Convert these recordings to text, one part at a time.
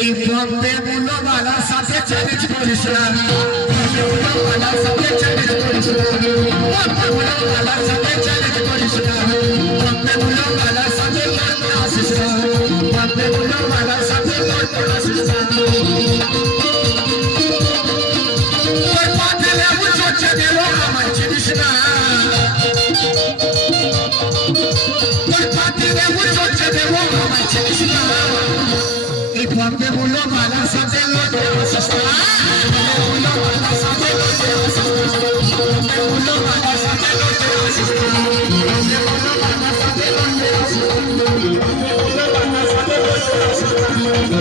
এই বম্বে মুলোবালার সাথে চ্যালেঞ্জ করিস না, মুলোবালার সাথে চ্যালেঞ্জ করিস না, বম্বে মুলোবালার সাথে চ্যালেঞ্জ করিস না, বম্বে মুলোবালার সাথে লড়তে আসিস না, বম্বে মুলোবালার সাথে লড়তে আসিস না। তোর পাতে লেবু চড়ছে দেবো আমার চিনিস না, তোর পাতে লেবু চড়ছে দেবো আমার চিনিস না। এই বম্বে মুলোবালার সাথে লড়তে আসিস না, মুলোবালার সাথে লড়তে আসিস না, বম্বে মুলোবালার সাথে লড়তে আসিস না, বম্বে মুলোবালার সাথে লড়তে আসিস না, বম্বে মুলোবালার সাথে লড়তে আসিস না,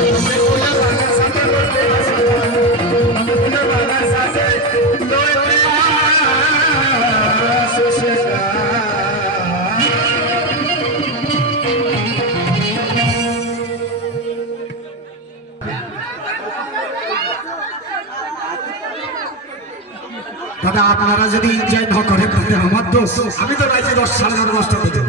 বম্বে মুলোবালার সাথে লড়তে আসিস না, বম্বে মুলোবালার সাথে লড়তে আসিস না। দাদা আপনারা যদি এনজয় না করেন তাহলে আমার দোষ, আমি তো রাইতে 10 সাড়ে 10টা থেকে